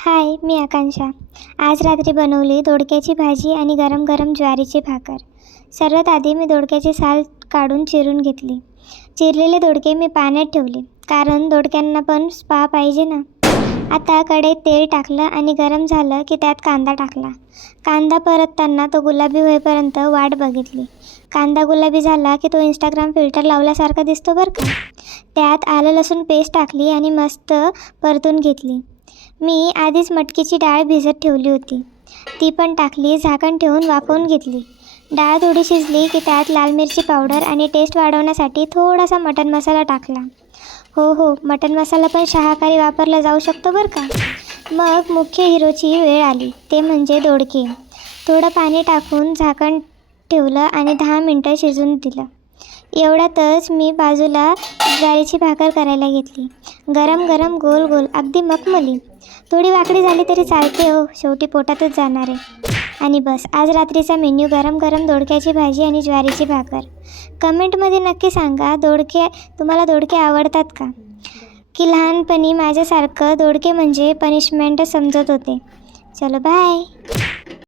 हाय, मी आकांक्षा. आज रात्री बनवली दोडक्याची भाजी आणि गरम गरम ज्वारीची भाकर. सर्वात आधी मी दोडक्याची साल काढून चिरून घेतली. चिरलेले दोडके मी पाण्यात ठेवले, कारण दोडक्यांना पण स्पा पाहिजे ना. आता कढईत तेल टाकलं आणि गरम झालं की त्यात कांदा टाकला. कांदा परतताना तो गुलाबी होईपर्यंत वाट बघितली. कांदा गुलाबी झाला की तो इंस्टाग्राम फिल्टर लावल्यासारखा दिसतो बरं का. त्यात आलं लसूण पेस्ट टाकली आणि मस्त परतून घेतली. मी आधीच मटकीची डाळ भिजत ठेवली होती, ती पण टाकली. झाकण ठेवून वाफवून घेतली. डाळ थोडी शिजली की त्यात लाल मिरची पावडर आणि टेस्ट वाढवण्यासाठी थोडासा मटण मसाला टाकला. हो, मटण मसाला पण शाकाहारी वापरला जाऊ शकतो बरं का. मग मुख्य हिरोची वेळ आली, ते म्हणजे दोडके. थोडं पाणी टाकून झाकण ठेवलं आणि 10 मिनटं शिजून दिलं. एवढ्यातच मी बाजूला ज्वारीची भाकर करायला घेतली. गरम गरम गोल गोल, अगदी मखमली. थोडी वाकडी झाली तरी चालते हो, शेवटी पोटातच जाणार आहे. आणि बस, आज रात्रीचा मेन्यू गरम गरम दोडक्याची भाजी आणि ज्वारीची भाकर. कमेंटमध्ये नक्की सांगा, तुम्हाला दोडके आवडतात का, की लहानपणी माझ्यासारखं दोडके म्हणजे पनिशमेंट समजत होते. चलो बाय.